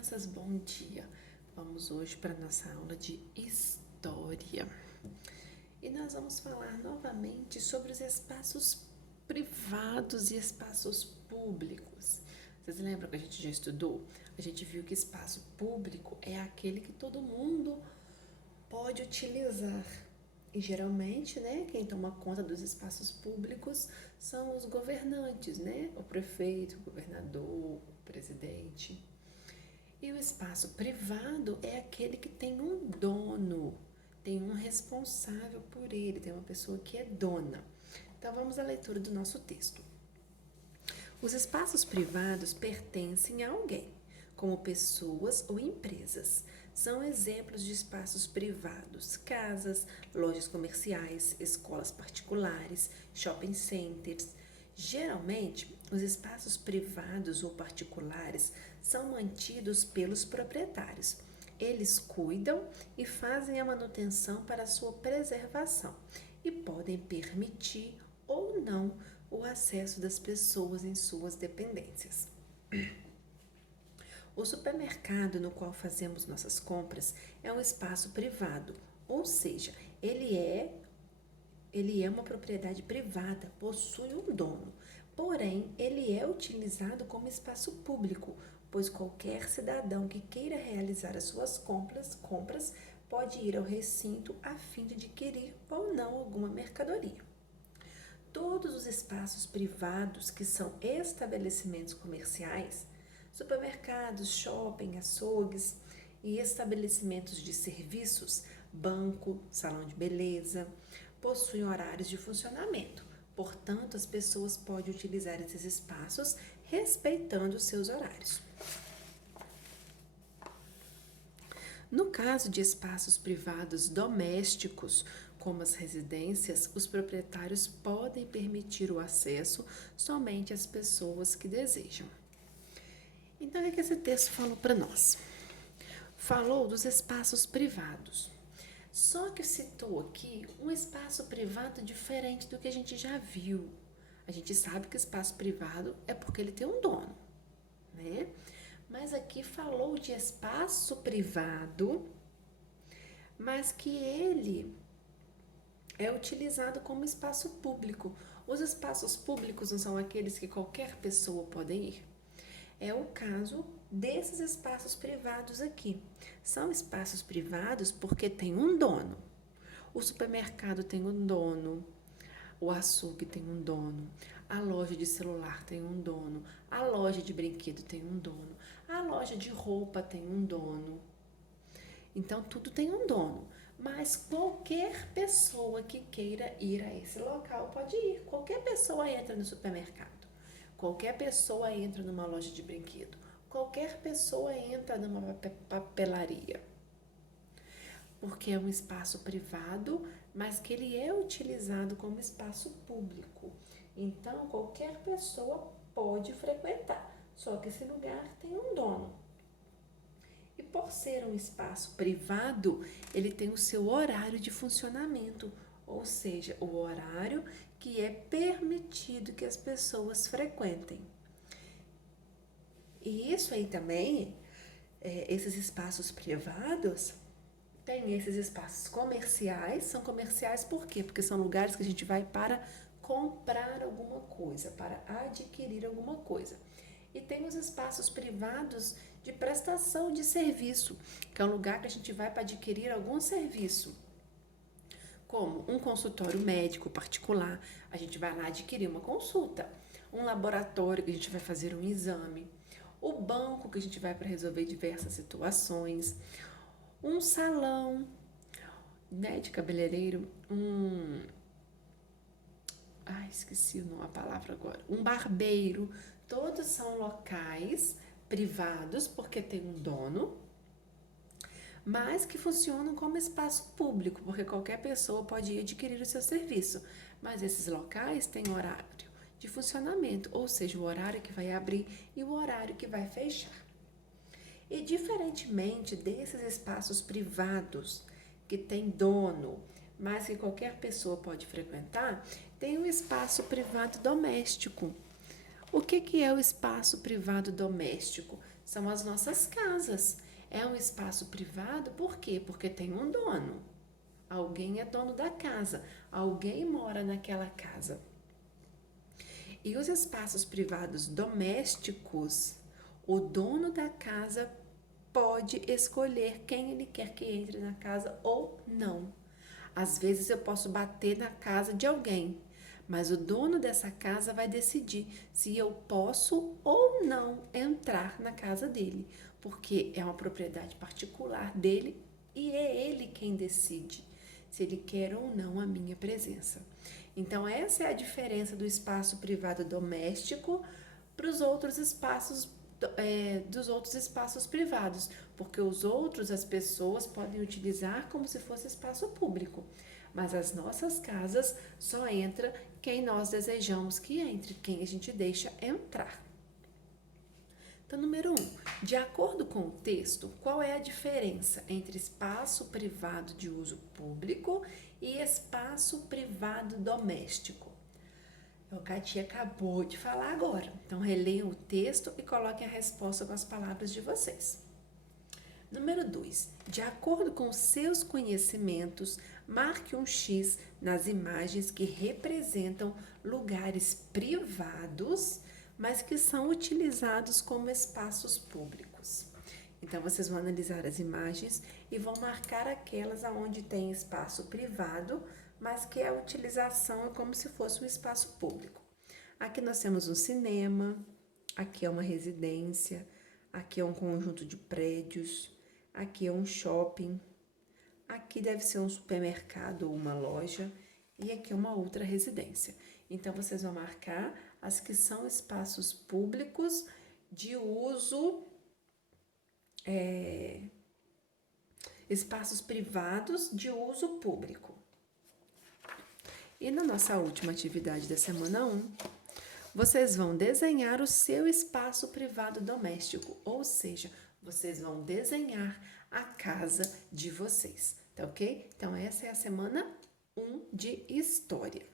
crianças, bom dia! Vamos hoje para a nossa aula de História. E nós vamos falar novamente sobre os espaços privados e espaços públicos. Vocês lembram que a gente já estudou? A gente viu que espaço público é aquele que todo mundo pode utilizar. E geralmente, né, quem toma conta dos espaços públicos são os governantes, né? O prefeito, o governador, o presidente. E o espaço privado é aquele que tem um dono, tem um responsável por ele, tem uma pessoa que é dona. Então vamos à leitura do nosso texto. Os espaços privados pertencem a alguém, como pessoas ou empresas. São exemplos de espaços privados: casas, lojas comerciais, escolas particulares, shopping centers. Geralmente, os espaços privados ou particulares são mantidos pelos proprietários. Eles cuidam e fazem a manutenção para sua preservação e podem permitir ou não o acesso das pessoas em suas dependências. O supermercado no qual fazemos nossas compras é um espaço privado, ou seja, ele é uma propriedade privada, possui um dono. Porém, ele é utilizado como espaço público, pois qualquer cidadão que queira realizar as suas compras pode ir ao recinto a fim de adquirir ou não alguma mercadoria. Todos os espaços privados que são estabelecimentos comerciais, supermercados, shopping, açougues e estabelecimentos de serviços, banco, salão de beleza, possuem horários de funcionamento. Portanto, as pessoas podem utilizar esses espaços respeitando os seus horários. No caso de espaços privados domésticos, como as residências, os proprietários podem permitir o acesso somente às pessoas que desejam. Então, o que esse texto falou para nós? Falou dos espaços privados. Só que citou aqui um espaço privado diferente do que a gente já viu. A gente sabe que espaço privado é porque ele tem um dono, né? Mas aqui falou de espaço privado, mas que ele é utilizado como espaço público. Os espaços públicos não são aqueles que qualquer pessoa pode ir? É o caso desses espaços privados aqui. São espaços privados porque tem um dono. O supermercado tem um dono, o açougue tem um dono, a loja de celular tem um dono, a loja de brinquedo tem um dono, a loja de roupa tem um dono. Então, tudo tem um dono. Mas qualquer pessoa que queira ir a esse local pode ir. Qualquer pessoa entra no supermercado. Qualquer pessoa entra numa loja de brinquedo. Qualquer pessoa entra numa papelaria. Porque é um espaço privado, mas que ele é utilizado como espaço público. Então, qualquer pessoa pode frequentar. Só que esse lugar tem um dono. E por ser um espaço privado, ele tem o seu horário de funcionamento, ou seja, o horário que é permitido que as pessoas frequentem. E isso aí também, esses espaços privados, tem esses espaços comerciais. São comerciais por quê? Porque são lugares que a gente vai para comprar alguma coisa, para adquirir alguma coisa. E tem os espaços privados de prestação de serviço, que é um lugar que a gente vai para adquirir algum serviço, como um consultório médico particular, a gente vai lá adquirir uma consulta, um laboratório que a gente vai fazer um exame, o banco que a gente vai para resolver diversas situações, um salão, né, de cabeleireiro, esqueci a palavra agora, um barbeiro. Todos são locais privados, porque tem um dono, mas que funcionam como espaço público, porque qualquer pessoa pode ir adquirir o seu serviço. Mas esses locais têm horário de funcionamento, ou seja, o horário que vai abrir e o horário que vai fechar. E diferentemente desses espaços privados que tem dono, mas que qualquer pessoa pode frequentar, tem um espaço privado doméstico. O que é o espaço privado doméstico? são as nossas casas. É um espaço privado, por quê? Porque tem um dono. Alguém é dono da casa, alguém mora naquela casa. E os espaços privados domésticos, o dono da casa pode escolher quem ele quer que entre na casa ou não. Às vezes eu posso bater na casa de alguém, mas o dono dessa casa vai decidir se eu posso ou não entrar na casa dele, porque é uma propriedade particular dele e é ele quem decide se ele quer ou não a minha presença. Então, essa é a diferença do espaço privado doméstico para os outros espaços dos outros espaços privados, porque os outros as pessoas podem utilizar como se fosse espaço público, mas as nossas casas só entra quem nós desejamos que entre, quem a gente deixa entrar. Então, número 1, de acordo com o texto, qual é a diferença entre espaço privado de uso público e espaço privado doméstico? É o que a tia acabou de falar agora. Então, releiam o texto e coloquem a resposta com as palavras de vocês. Número 2. De acordo com seus conhecimentos, marque um X nas imagens que representam lugares privados, mas que são utilizados como espaços públicos. Então, vocês vão analisar as imagens e vão marcar aquelas onde tem espaço privado, mas que a utilização é como se fosse um espaço público. Aqui nós temos um cinema, aqui é uma residência, aqui é um conjunto de prédios, aqui é um shopping, aqui deve ser um supermercado ou uma loja e aqui é uma outra residência. Então, vocês vão marcar as que são espaços públicos de uso, espaços privados de uso público. E na nossa última atividade da semana 1, vocês vão desenhar o seu espaço privado doméstico, ou seja, vocês vão desenhar a casa de vocês, tá ok? Então, essa é a semana 1 de História.